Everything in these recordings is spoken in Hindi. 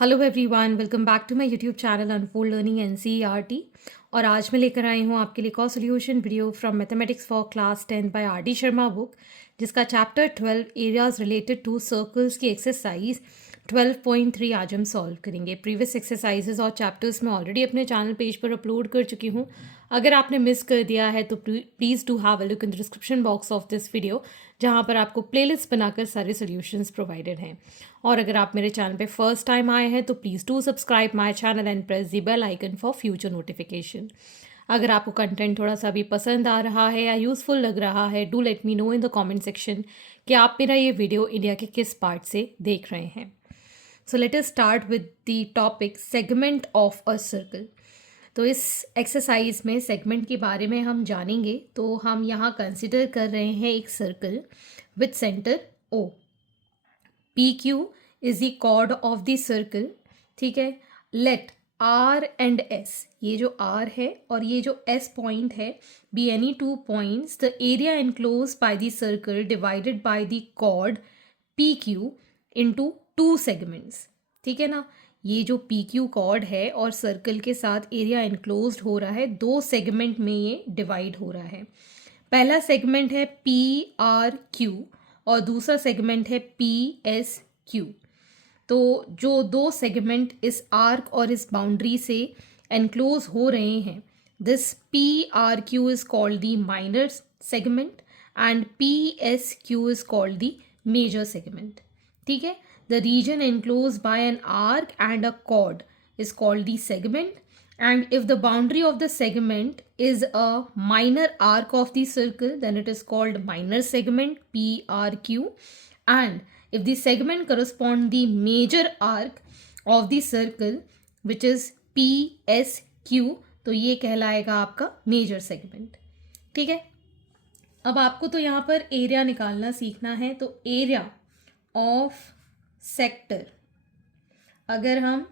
Hello everyone, welcome back to my YouTube channel unfold learning NCERT. और आज मैं लेकर आई हूँ आपके लिए एक और solution video from mathematics for class 10 by R D Sharma book, जिसका chapter 12 areas related to circles की एक्सरसाइज 12.3 आज हम सॉल्व करेंगे। प्रीवियस एक्सरसाइजेज और चैप्टर्स मैं ऑलरेडी अपने चैनल पेज पर अपलोड कर चुकी हूँ। अगर आपने मिस कर दिया है तो please do have a look in the description box of this video, जहाँ पर आपको प्लेलिस्ट बनाकर सारे सोल्यूशंस प्रोवाइडेड हैं। और अगर आप मेरे चैनल पे फर्स्ट टाइम आए हैं तो please do subscribe my channel and press the bell icon for future notification. अगर आपको कंटेंट थोड़ा सा भी पसंद आ रहा है या यूज़फुल लग रहा है, do let me know in the comment section कि आप मेरा ये वीडियो इंडिया के किस पार्ट से देख रहे हैं। सो let us start with the topic segment of a circle. तो इस एक्सरसाइज में सेगमेंट के बारे में हम जानेंगे। तो हम यहाँ कंसिडर कर रहे हैं एक circle with centre O. P Q is the chord of the circle. ठीक है, लेट आर एंड एस, ये जो आर है और ये जो एस पॉइंट है, be any two points, the area enclose by the circle divided by the chord P Q into two segments. ठीक है ना, ये जो पी क्यू कॉर्ड है और सर्कल के साथ एरिया एनक्लोज्ड हो रहा है, दो सेगमेंट में ये डिवाइड हो रहा है। पहला सेगमेंट है पी आर क्यू और दूसरा सेगमेंट है पी एस क्यू। तो जो दो सेगमेंट इस आर्क और इस बाउंड्री से एनक्लोज हो रहे हैं, this P R Q is called the minor segment and P S Q is called the major segment. ठीक है, the region enclose by an arc and a chord is called the segment, and if the boundary of the segment is a minor arc of the circle, then it is called minor segment PRQ, and if the segment correspond the major arc of the circle which is PSQ, तो ये कहलाएगा आपका मेजर सेगमेंट। ठीक है, अब आपको तो यहाँ पर एरिया निकालना सीखना है। तो एरिया ऑफ सेक्टर, अगर हम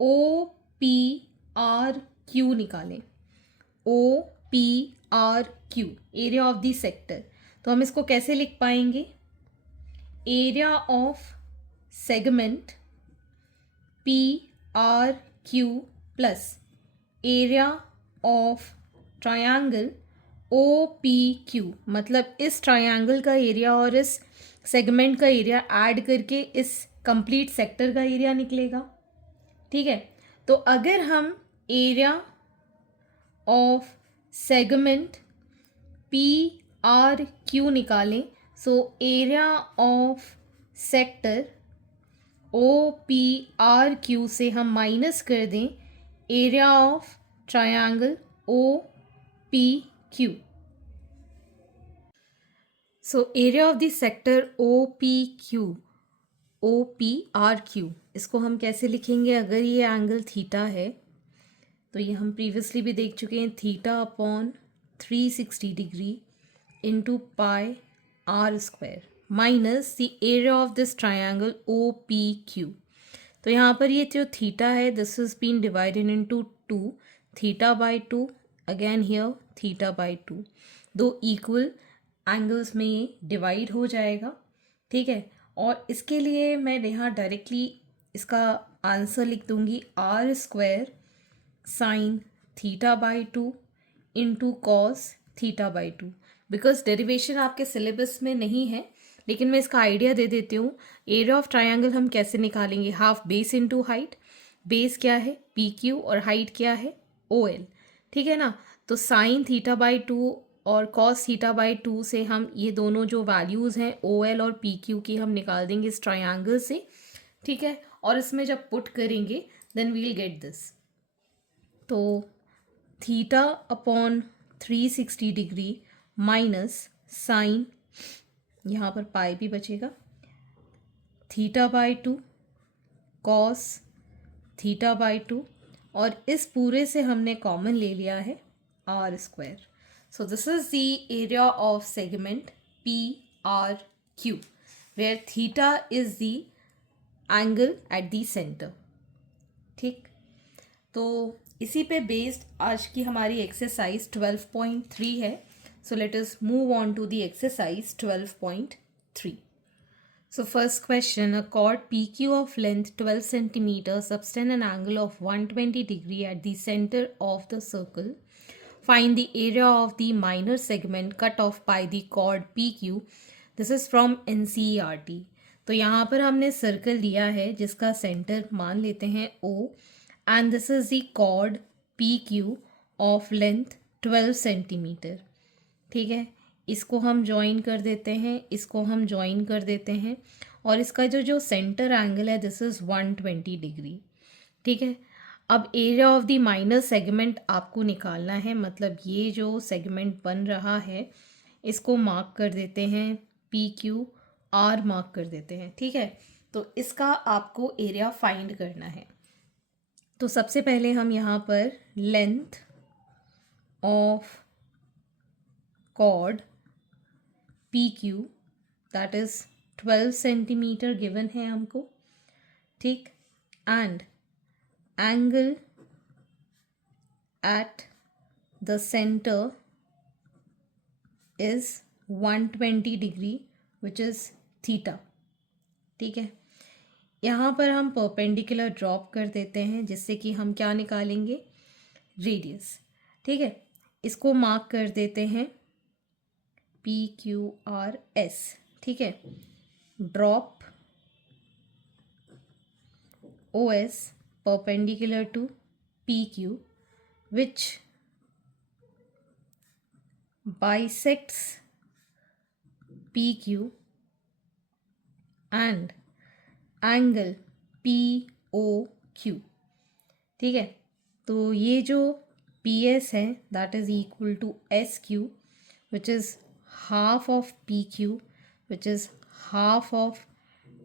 ओ पी आर क्यू निकालें, O P R Q area of the sector, तो हम इसको कैसे लिख पाएंगे? Area of segment P R Q plus area of triangle O P Q, मतलब इस ट्रायंगल का एरिया और इस सेगमेंट का एरिया ऐड करके इस कंप्लीट सेक्टर का एरिया निकलेगा। ठीक है, तो अगर हम area of segment P R Q निकालें, so area of sector O P R Q से हम माइनस कर दें area of triangle O P Q. So area of the sector O P Q, O P R Q, इसको हम कैसे लिखेंगे? अगर ये एंगल थीटा है तो ये हम प्रीवियसली भी देख चुके हैं, theta upon 360 degree into pi R square minus the area of this triangle O P Q. तो यहाँ पर ये जो थीटा है, this is been divided into two, theta by two, again here theta by two, दो इक्वल एंगल्स में ये डिवाइड हो जाएगा। ठीक है, और इसके लिए मैं यहाँ डायरेक्टली इसका आंसर लिख दूंगी, R square sine theta by two into cos theta by two. Because derivation आपके सिलेबस में नहीं है, लेकिन मैं इसका आइडिया दे देती हूँ। एरिया ऑफ ट्रायंगल हम कैसे निकालेंगे? Half base into height. Base क्या है? पी क्यू, और हाइट क्या है? O L. ठीक है ना, तो साइन थीटा बाई टू और कॉस थीटा बाई टू से हम ये दोनों जो वैल्यूज़ हैं ओ एल और पी क्यू की, हम निकाल देंगे इस ट्रायंगल से। ठीक है, और इसमें जब पुट करेंगे then we will get this. तो theta upon 360 degree minus sine, यहाँ पर पाई भी बचेगा, theta by two cos theta by two, और इस पूरे से हमने कॉमन ले लिया है R square. So this is the area of segment PRQ, where theta is the angle at the center. ठीक, तो इसी पे बेस्ड आज की हमारी एक्सरसाइज 12.3 है। So let us move on to the exercise 12.3. So first question, a chord PQ of length 12 centimeter subtend an angle of 120 degree at the center of the circle. Find the area of the minor segment cut off by the chord PQ. This is from NCERT. तो यहाँ पर हमने सर्कल लिया है जिसका सेंटर मान लेते हैं O and this is the chord PQ of length 12 centimetre. ठीक है, इसको हम ज्वाइन कर देते हैं, इसको हम ज्वाइन कर देते हैं और इसका जो सेंटर एंगल है दिस इज़ 120 डिग्री. ठीक है, अब area of the minor segment आपको निकालना है, मतलब ये जो सेगमेंट बन रहा है इसको मार्क कर देते हैं, पी क्यू आर मार्क कर देते हैं. ठीक है, तो इसका आपको एरिया फाइंड करना है. तो सबसे पहले हम यहाँ पर length of chord PQ that is 12 centimetre given है हमको. ठीक, and angle at the centre is 120 degree which is theta. ठीक है, यहाँ पर हम परपेंडिकुलर ड्रॉप कर देते हैं जिससे कि हम क्या निकालेंगे, रेडियस. ठीक है, इसको मार्क कर देते हैं PQRS. ठीक है, drop OS perpendicular to PQ which bisects PQ and angle POQ. ठीक है, तो ये जो PS है that is equal to SQ which is half of PQ which is half of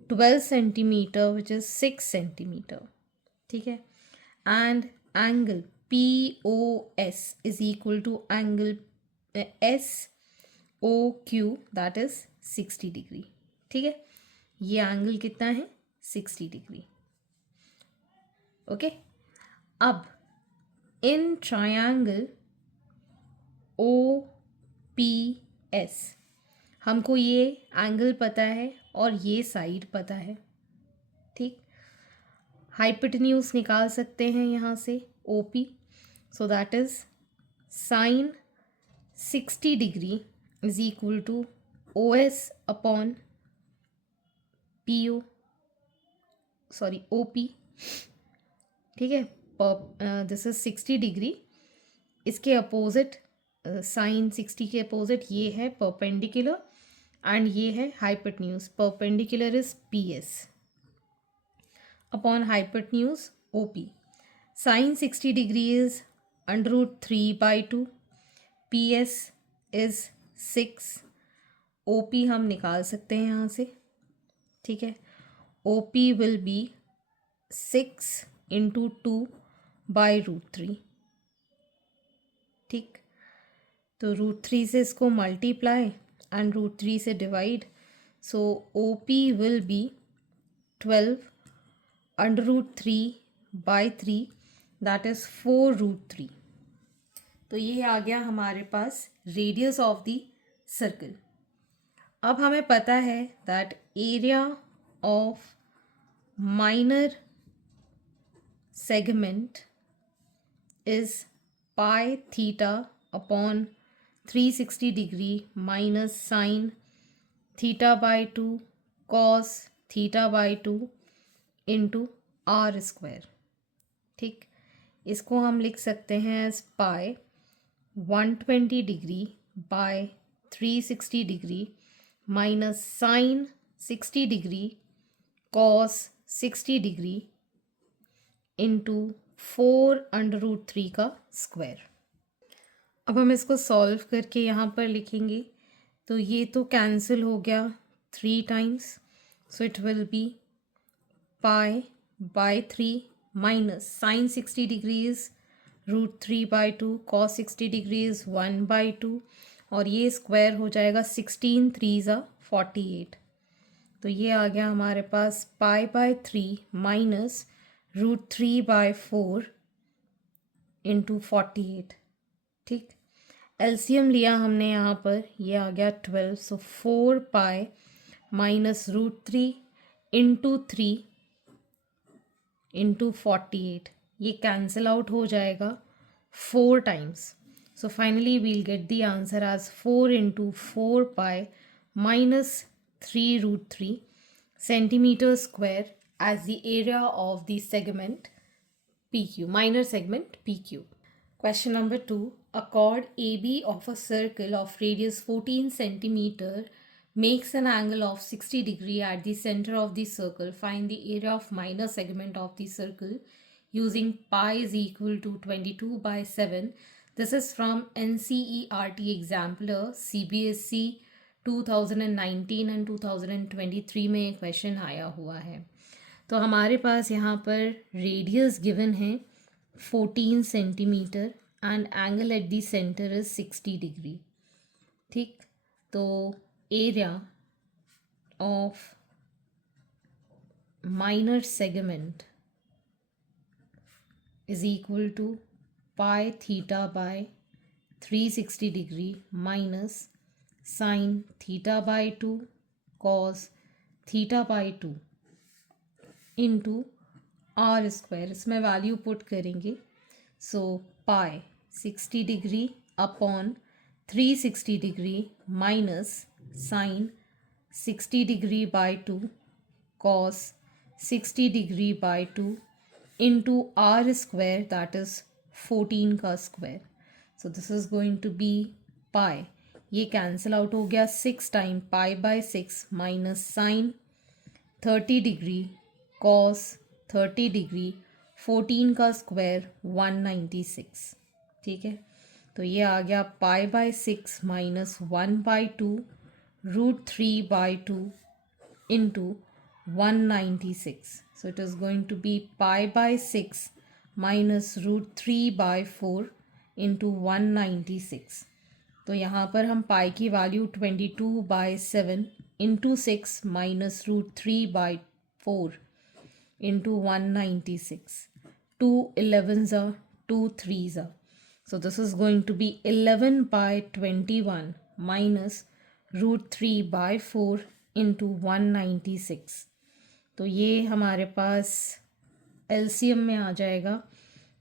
12 centimeter which is 6 centimeter. ठीक है, and angle POS is equal to angle SOQ that is 60 degree. ठीक है, ये एंगल कितना है, 60 डिग्री. ओके, अब इन ट्रायंगल OPS हमको ये एंगल पता है और ये साइड पता है. ठीक, हाइपोटेन्यूज निकाल सकते हैं यहाँ से OP. So that is sine 60 degree is equal to OS upon OP. ठीक है, दिस इज 60 डिग्री. इसके अपोजिट साइन 60 के अपोजिट ये है परपेंडिकुलर एंड ये है hypotenuse. Perpendicular is PS upon hypotenuse OP. Sine 60 degree is √3/2. PS is 6. OP हम निकाल सकते हैं यहाँ से. ठीक है, OP विल बी 6 × 2/√3. ठीक, तो √3 से इसको मल्टीप्लाई एंड √3 से divide. So OP will be 12 √3/3 that is 4√3. तो ये आ गया हमारे पास रेडियस ऑफ द सर्कल. अब हमें पता है that area of minor segment is pi theta upon 360 degree minus sine θ/2 cos θ/2 into r². ठीक, इसको हम लिख सकते हैं as pi 120 degree by 360 degree minus sine 60 degree cos 60 degree into 4√3 का स्क्वायर. अब हम इसको सॉल्व करके यहाँ पर लिखेंगे तो ये तो कैंसिल हो गया 3 times. So it will be π/3 minus sine 60 degree is √3/2 cos 60 degree is 1/2 और ये स्क्वायर हो जाएगा 16 3 ज़ा 48. तो ये आ गया हमारे पास π/3 माइनस √3/4 इंटू 48. ठीक, एलसीएम लिया हमने यहाँ पर, ये आ गया 12. So 4π minus root 3 into 3 into 48, ये कैंसिल आउट हो जाएगा 4 times. So finally we'll get the answer as 4 into 4 pi minus 3√3 centimeter square as the area of the segment PQ, minor segment PQ. Question number 2. A chord AB of a circle of radius 14 centimeter makes an angle of 60 degree at the center of the circle. Find the area of minor segment of the circle using pi is equal to 22 by 7. This is from NCERT Exemplar CBSE 2019 and 2023 में क्वेश्चन आया हुआ है. तो हमारे पास यहाँ पर रेडियस गिवन है 14 centimetre and angle at the centre is 60 degree. ठीक, तो area of minor segment is equal to pi theta by 360 degree minus sine theta by 2 cos theta by 2 into R square. इसमें वैल्यू पुट करेंगे. So pi 60 degree upon 360 degree minus sine 60 degree by 2 cos 60 degree by 2 into R square that is 14 का square. So this is going to be pi, ये कैंसिल आउट हो गया 6 time pi by 6 minus sine 30 degree cos 30 degree 14 का स्क्वायर 196. ठीक है, तो ये आ गया pi by 6 minus 1 by 2 root 3 by 2 into 196. So it is going to be pi by 6 minus root 3 by 4 इंटू 196. तो यहाँ पर हम पाई की value 22 by 7 into 6 minus root 3 by 4 into 196. 2 11s are 2 3s are. So this is going to be 11 by 21 minus root 3 by 4 into 196. तो ये हमारे पास LCM में आ जाएगा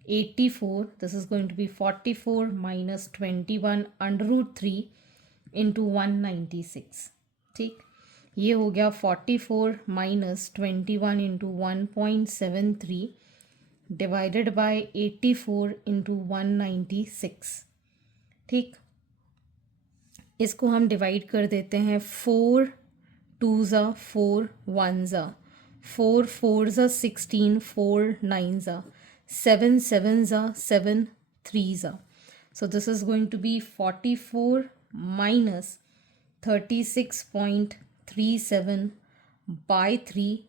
84. This is going to be 44 minus 21 under root 3 into 196. ठीक, ये हो गया 44 minus 21 into 1.73 divided by 84 into 196. ठीक, इसको हम डिवाइड कर देते हैं. 4 2s 4 1s 4 4s 16 4 9s 7 7s 7 3s. So this is going to be 44 minus 36.37 by 3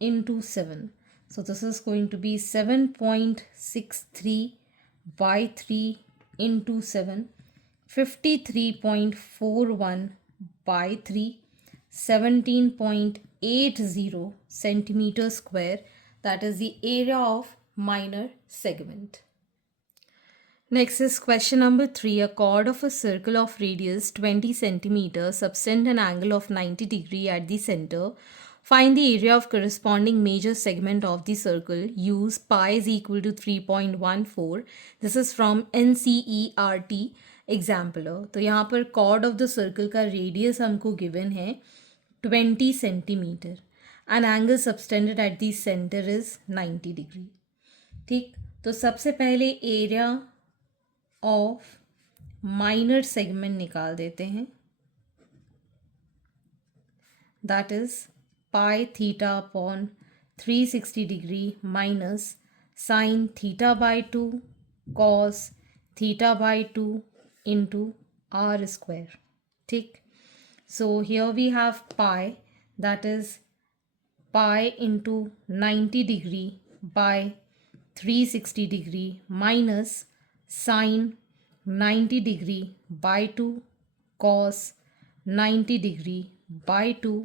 into 7. So this is going to be 7.63 by 3 into 7, 53.41 by 3, 17.80 centimeter square. That is the area of minor segment. Next is question number 3. A chord of a circle of radius 20 centimeters subtend an angle of 90 degree at the center. Find the area of corresponding major segment of the circle. Use pi is equal to 3.14. This is from NCERT Exemplar. तो यहाँ पर chord of the circle का radius हमको given है 20 centimeter. An angle subtended at the center is 90 degree. ठीक, तो सबसे पहले area ऑफ माइनर सेगमेंट निकाल देते हैं. That is pi theta upon 360 degree minus sine theta by 2 cos theta by 2 into R square. ठीक, so here we have pi that is pi into 90 degree by 360 degree minus sine 90 degree by 2 cos 90 degree by 2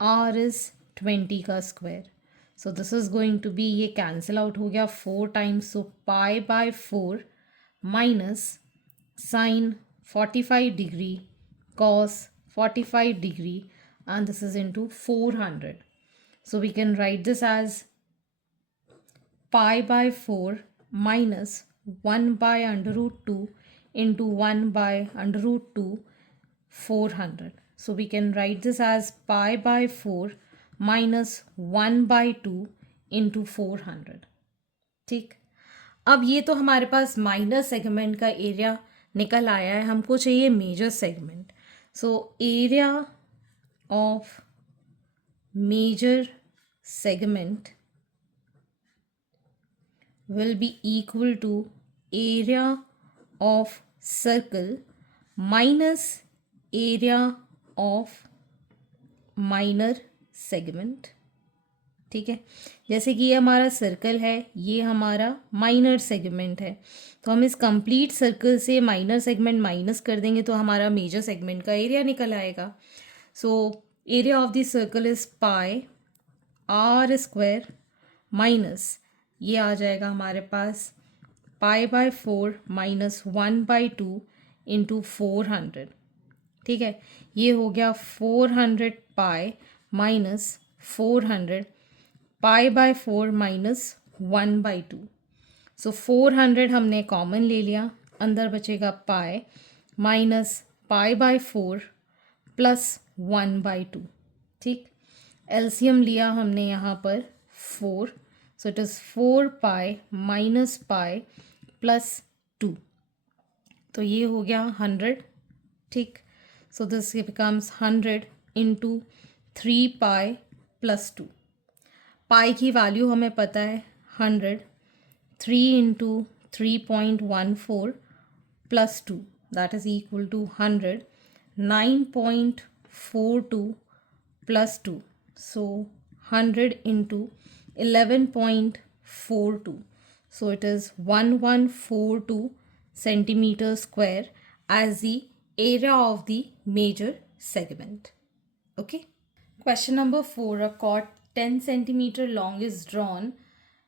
R is 20 का square. So this is going to be, ये कैंसिल आउट हो गया 4 times. So pi by 4 minus sine 45 degree cos 45 degree and this is into 400. So we can write this as pi by 4 minus 1 by under root 2 into 1 by under root 2 400. So we can write this as pi by 4 minus 1 by 2 into 400. ठीक, अब ये तो हमारे पास माइनर सेगमेंट का एरिया निकल आया है, हमको चाहिए major segment. So area of major segment will be equal to area of circle minus area of minor segment. ठीक है, जैसे कि ये हमारा सर्कल है, ये हमारा माइनर सेगमेंट है, तो हम इस कंप्लीट सर्कल से माइनर सेगमेंट माइनस कर देंगे तो हमारा मेजर सेगमेंट का एरिया निकल आएगा. So area of the circle is pi R square minus ये आ जाएगा हमारे पास pi by 4 minus 1 by 2 into 400. ठीक है, ये हो गया 400 pi minus 400 pi by 4 minus 1 by 2. So 400 हमने कॉमन ले लिया, अंदर बचेगा pi minus pi by 4 plus 1 by 2. ठीक, एलसीएम लिया हमने यहाँ पर 4. So it is 4 pi minus pi plus 2. तो ये हो गया 100. ठीक, so this becomes 100 into 3 pi plus 2. पाई की वैल्यू हमें पता है 100. 3 into 3.14 plus 2 that is equal to 100. 9.42 plus 2. So 100 into 11.42. So it is 1142 centimeter square as the area of the major segment. Okay. Question number 4. A chord 10 centimeter long is drawn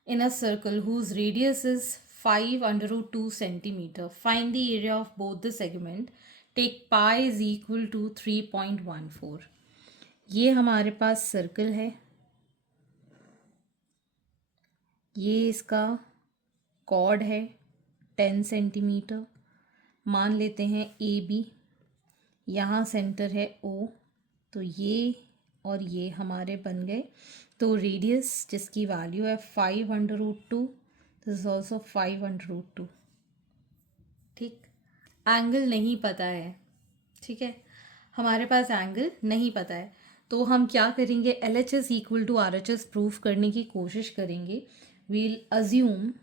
in a circle whose radius is 5 under root 2 centimeter. Find the area of both the segment. Take pi is equal to 3.14. ये हमारे पास सर्कल है, ये इसका कॉर्ड है 10 सेंटीमीटर. मान लेते हैं ए बी, यहाँ सेंटर है ओ, तो ये और ये हमारे बन गए. तो रेडियस जिसकी वैल्यू है 5 under root 2, this is also 5 under root 2. ठीक, एंगल नहीं पता है. ठीक है, हमारे पास एंगल नहीं पता है, तो हम क्या करेंगे, L H S equal to R H S proof करने की कोशिश करेंगे. we'll assume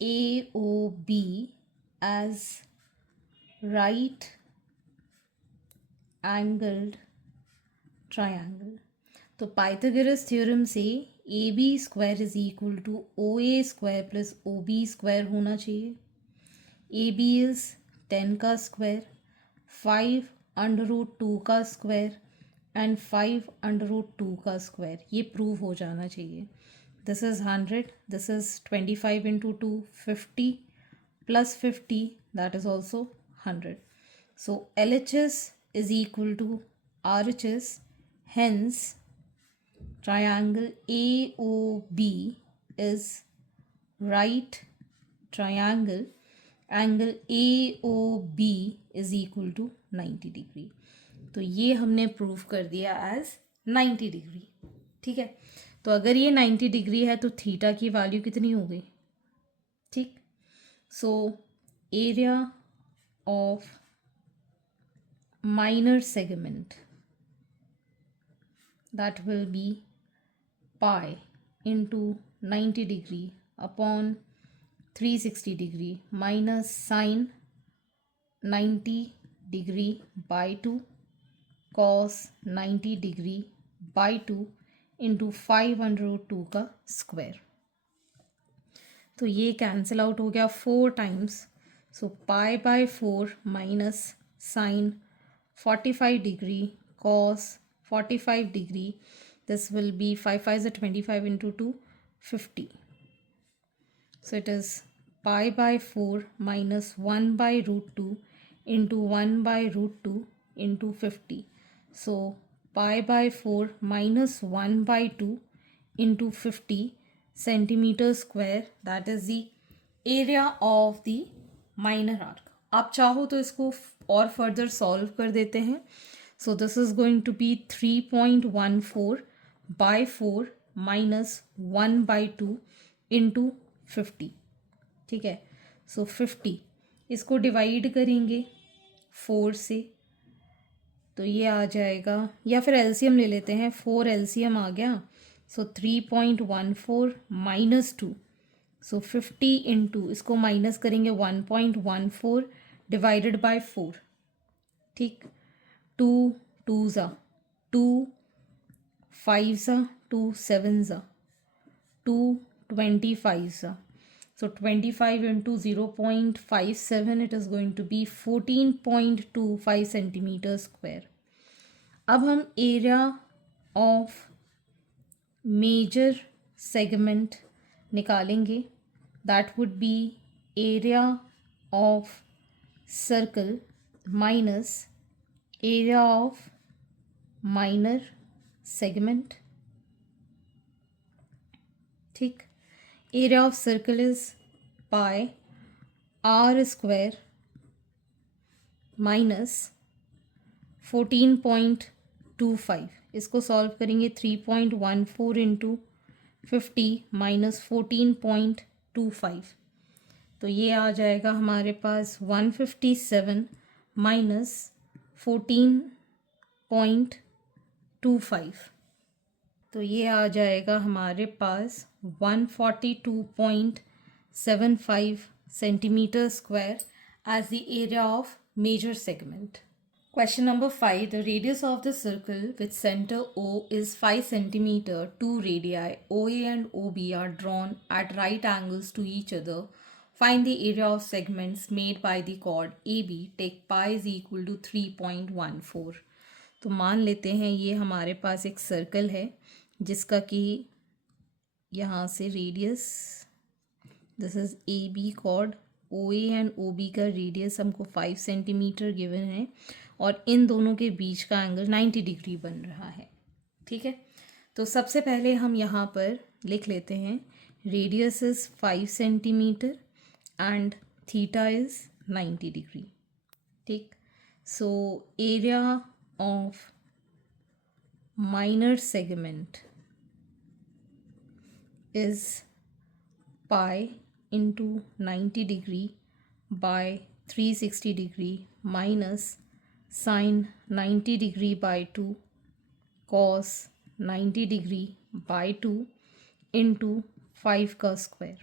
AOB as right angled triangle. तो पाइथागोरस थ्योरम से AB square is equal to OA square plus OB square होना चाहिए. AB इज 10 का स्क्वायर, 5 अंडर रूट 2 का स्क्वायर एंड 5 अंडर रूट 2 का स्क्वायर. ये प्रूव हो जाना चाहिए. This is 100, this is 25 into 2 50 plus 50 that is also 100. So L H S is equal to R H S. Hence triangle AOB is right triangle. Angle AOB is equal to 90 degree. तो ये हमने प्रूव कर दिया एज 90 डिग्री. ठीक है, तो अगर ये 90 डिग्री है तो थीटा की वैल्यू कितनी हो गई. ठीक, so area of minor segment that will be pi into 90 degree upon 360 degree minus sine 90 degree by 2 cos 90 degree by 2 into 5 under root 2 का स्क्वायर. तो ये कैंसिल आउट हो गया 4 times. So pi by 4 minus sine 45 degree cos 45 degree. This will be 5 5 is 25 into 2 50. So it is pi by 4 minus 1 by root 2 into 1 by root 2 into 50. So pi by 4 minus 1 by 2 into 50 centimeter square, that is the area of the minor arc. आप चाहो तो इसको और फर्दर सॉल्व कर देते हैं. So this is going to be 3.14 by 4 minus 1 by 2 into 50. ठीक है. सो 50 इसको डिवाइड करेंगे 4 से, तो ये आ जाएगा, या फिर एलसीएम ले लेते हैं. 4 एलसीएम आ गया. सो 3.14 माइनस 2. सो 50 इंटू, इसको माइनस करेंगे 1.14 डिवाइडेड बाय 4. ठीक. 2 2 ज़ा 2, 5 ज़ा 2, 7 ज़ा 2, 25 ज़ा. So 25 into 0.57, it is going to be 14.25 centimeter square. अब हम एरिया ऑफ मेजर सेगमेंट निकालेंगे. That would be area of circle minus area of minor segment. ठीक. Area of circle is pi r square minus 14.25. इसको सॉल्व करेंगे. 3.14 इंटू 50 माइनस 14.25, तो ये आ जाएगा हमारे पास 157 माइनस 14.25, तो ये आ जाएगा हमारे पास 142.75 centimeter square as the area of major segment. Question number 5. The radius of the circle with center O is 5 centimeter. Two radii OA and OB are drawn at right angles to each other. Find the area of segments made by the chord AB. Take pi is equal to 3.14. तो मान लेते हैं ये हमारे पास एक सर्कल है जिसका कि यहाँ से radius, this is A B chord, O A and O B का रेडियस हमको 5 सेंटीमीटर गिवन है और इन दोनों के बीच का एंगल 90 डिग्री बन रहा है. ठीक है. तो सबसे पहले हम यहाँ पर लिख लेते हैं radius is 5 centimetre and theta is 90 degree. ठीक. So area of minor segment is pi into 90 degree by 360 degree minus sine 90 degree by 2 cos 90 degree by 2 into 5 का स्क्वायर.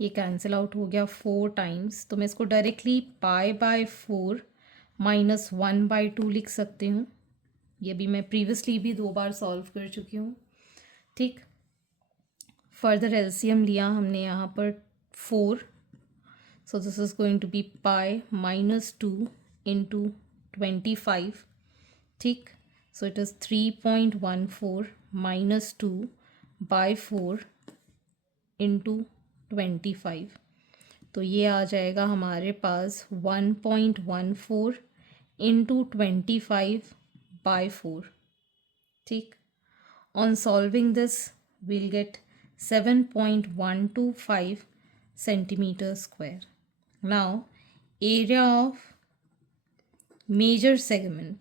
ये कैंसिल आउट हो गया 4 टाइम्स, तो मैं इसको directly pi by 4 minus 1 by 2 लिख सकती हूँ. ये भी मैं प्रीवियसली भी 2 बार सॉल्व कर चुकी हूँ. ठीक. फर्दर एलसीएम लिया हमने यहाँ पर 4, so this is going to be pi minus 2 into 25. ठीक. So it is 3.14 minus 2 by 4 into 25, तो ये आ जाएगा हमारे पास 1.14 इंटू 25 by 4. ठीक. On solving this, we'll get 7.125 centimeter square. Now, area of major segment.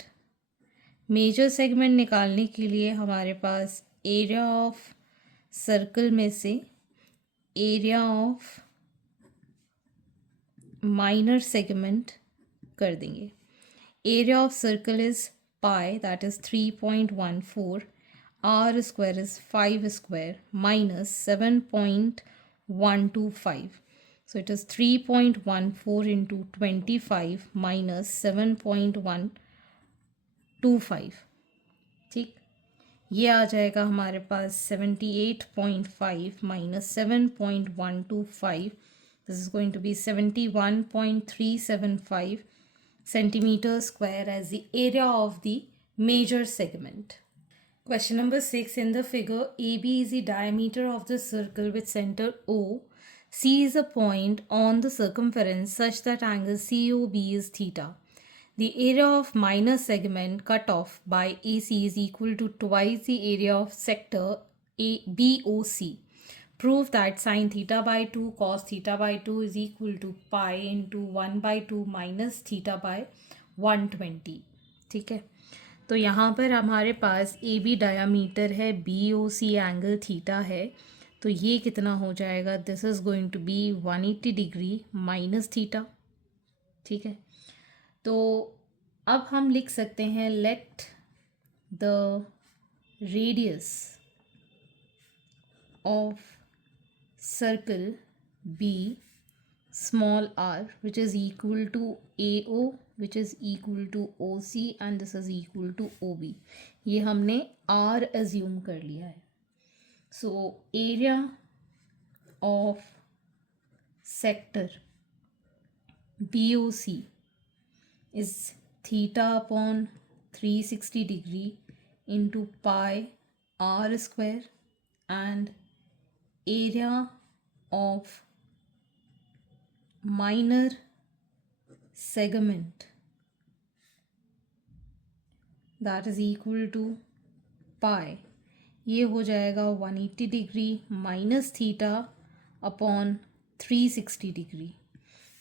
Major segment निकालने के लिए हमारे पास area of circle में से area of minor segment कर देंगे. Area of circle is pi, that is 3.14, r square is 5 square minus 7.125. So it is 3.14 into 25 minus 7.125. ठीक. ये आ जाएगा हमारे पास 78.5 minus 7.125. This is going to be 71.375 centimeter square as the area of the major segment. Question number 6. In the figure, AB is the diameter of the circle with center O. C is a point on the circumference such that angle COB is theta. the area of minor segment cut off by AC is equal to twice the area of sector BOC. Prove that sin theta by 2 cos theta by 2 is equal to pi into 1 by 2 minus theta by 120. ठीक है, तो यहाँ पर हमारे पास ए बी डायामीटर है, B O C angle theta है, तो ये कितना हो जाएगा, this is going to be 180 degree minus theta. ठीक है, तो अब हम लिख सकते हैं let the radius of circle be small r, which is equal to AO, which is equal to OC and this is equal to OB. ये हमने r assume कर लिया है. So area of sector BOC is theta upon 360 degree into pi r square, and area of minor segment, that is equal to pi. ये हो जाएगा 180 degree minus theta upon 360 degree.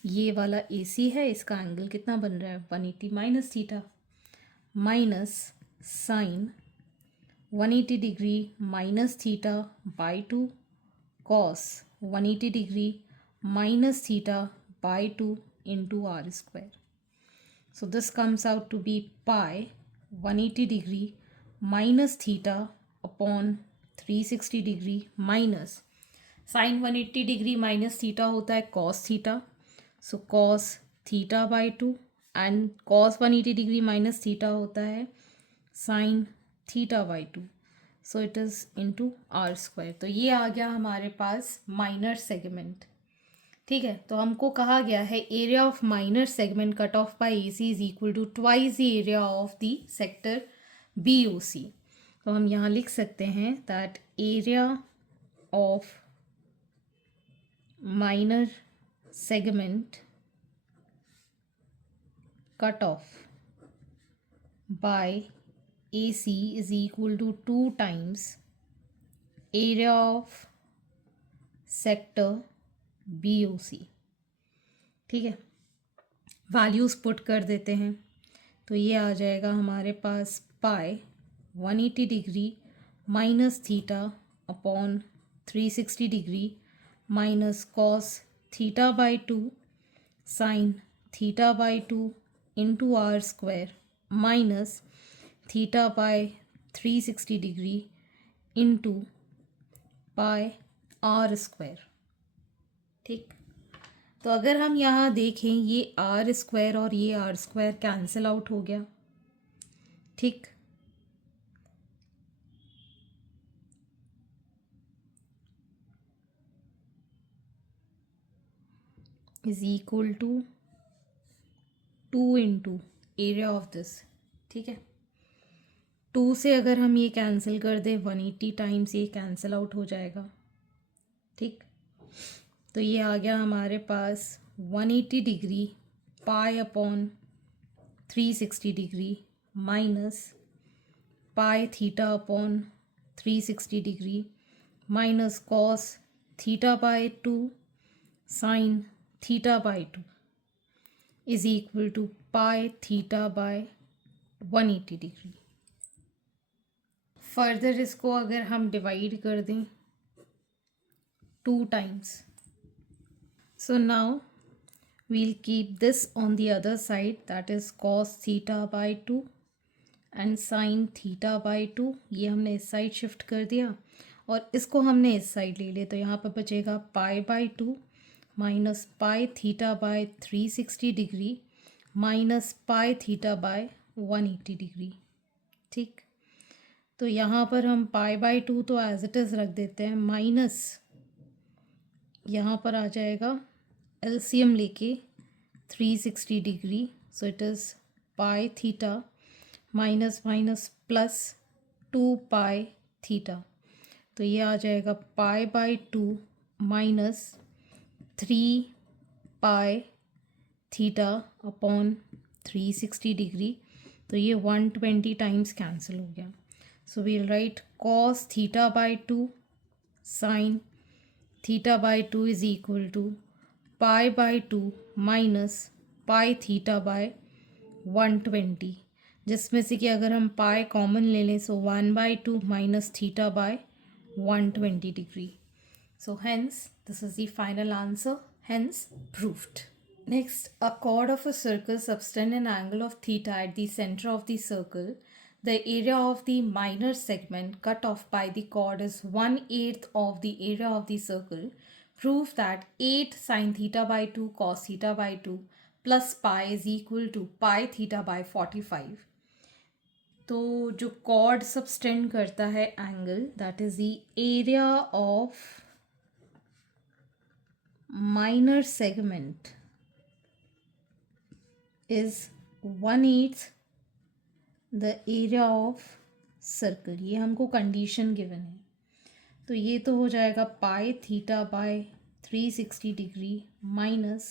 ये वाला AC है, इसका एंगल कितना बन रहा है 180 minus theta, minus sine 180 degree minus theta by 2 cos 180 degree minus theta by 2 into r square. So this comes out to be pi 180 degree minus theta upon 360 degree minus sin 180 degree minus theta होता है cos theta. So cos theta by 2 and cos 180 degree minus theta होता है sin theta by 2. So it is into r square. तो ये आ गया हमारे पास minor segment. ठीक है, तो हमको कहा गया है area of minor segment cut off by AC is equal to twice the area of the sector BOC. तो हम यहाँ लिख सकते हैं that area of minor segment cut off by AC is equal to 2 times area of sector BOC. ठीक है, वैल्यूज़ पुट कर देते हैं, तो ये आ जाएगा हमारे पास pi 180 degree minus theta upon 360 degree minus cos theta by 2 sine theta by 2 into R square minus theta by 360 degree into pi R square. ठीक, तो अगर हम यहाँ देखें ये आर स्क्वायर और ये आर स्क्वायर कैंसिल आउट हो गया. ठीक, is equal to 2 into area of this. ठीक है, 2 से अगर हम ये कैंसिल कर दें 180 टाइम्स ये कैंसिल आउट हो जाएगा. ठीक, तो ये आ गया हमारे पास 180 degree pi upon 360 degree minus pi theta upon 360 degree minus cos theta by 2 sine theta by 2 is equal to pi theta by 180 degree. Further इसको अगर हम डिवाइड कर दें 2 times, so now we'll keep this on the other side, that is cos theta by 2 and sin theta by 2. ये हमने इस साइड शिफ्ट कर दिया और इसको हमने इस साइड ले लिया, तो यहाँ पर बचेगा पाई by 2 minus pi theta by 360 degree minus pi theta by 180 degree. ठीक, तो यहाँ पर हम पाई बाई 2 तो एज इट इज़ रख देते हैं, माइनस यहाँ पर आ जाएगा एलसीएम लेके 360 degree, so it is pi theta minus minus plus 2 pi theta, तो ये आ जाएगा pi by 2 minus 3 pi theta upon 360 degree, तो ये 120 टाइम्स कैंसिल हो गया. So we'll write cos theta by 2 sine theta by 2 is equal to pi by 2 minus pi theta by 120, जिसमें से कि अगर हम पाई कॉमन ले लें सो 1/2 minus theta by 120 degree. So hence this is the final answer, hence proved. Next, a chord of a circle subtend an angle of theta at the center of the circle. The area of the minor segment cut off by the chord is 1/8 of the area of the circle. Prove that 8 sin theta by 2 cos theta by 2 plus pi is equal to pi theta by 45. तो जो chord subtend करता है angle, that is the area of minor segment is 1/8 the area of circle. ये हमको कंडीशन गिवन है. तो ये तो हो जाएगा pi theta by 360 degree minus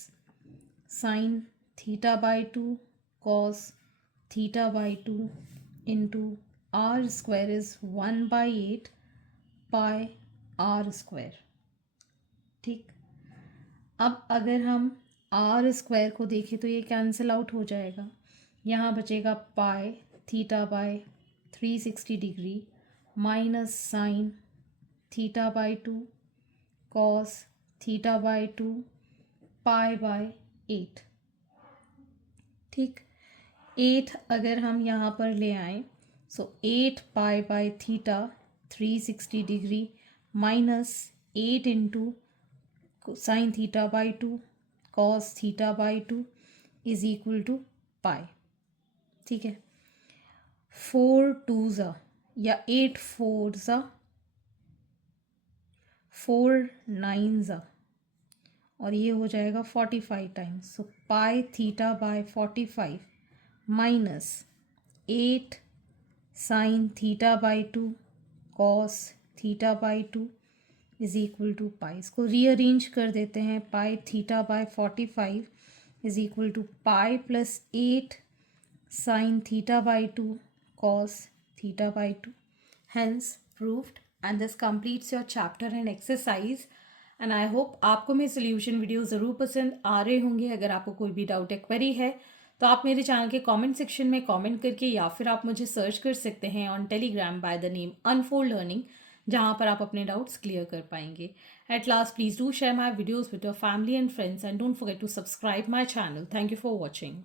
sine theta by 2 cos theta by 2 into R square is 1/8 pi R square. ठीक. अब अगर हम आर स्क्वायर को देखें तो ये कैंसिल आउट हो जाएगा. यहाँ बचेगा pi theta by 360 degree minus sine theta by 2 cos theta by 2 pi by 8. ठीक. 8 अगर हम यहाँ पर ले आएँ so 8 pi by theta 360 degree minus 8 into sine theta by 2 cos theta by 2 is equal to pi. ठीक है. 4 2 या 8 4 4 9 और ये हो जाएगा 45 times. So pi theta by 45 minus 8 sine theta by 2 cos theta by 2 is equal to pi. इसको रीअरेंज कर देते हैं. Pi theta by 45 is equal to pi plus 8 sine theta by 2 cos theta by 2. Hence proved. And this completes your chapter and exercise. And I hope आपको मेरे सोल्यूशन वीडियो ज़रूर पसंद आ रहे होंगे. अगर आपको कोई भी डाउट या क्वेरी है तो आप मेरे चैनल के कमेंट सेक्शन में कमेंट करके या फिर आप मुझे सर्च कर सकते हैं on Telegram by the name unfold learning, जहाँ पर आप अपने डाउट्स क्लियर कर पाएंगे. At last please do share my videos with your family and friends and don't forget to subscribe my channel. Thank you for watching.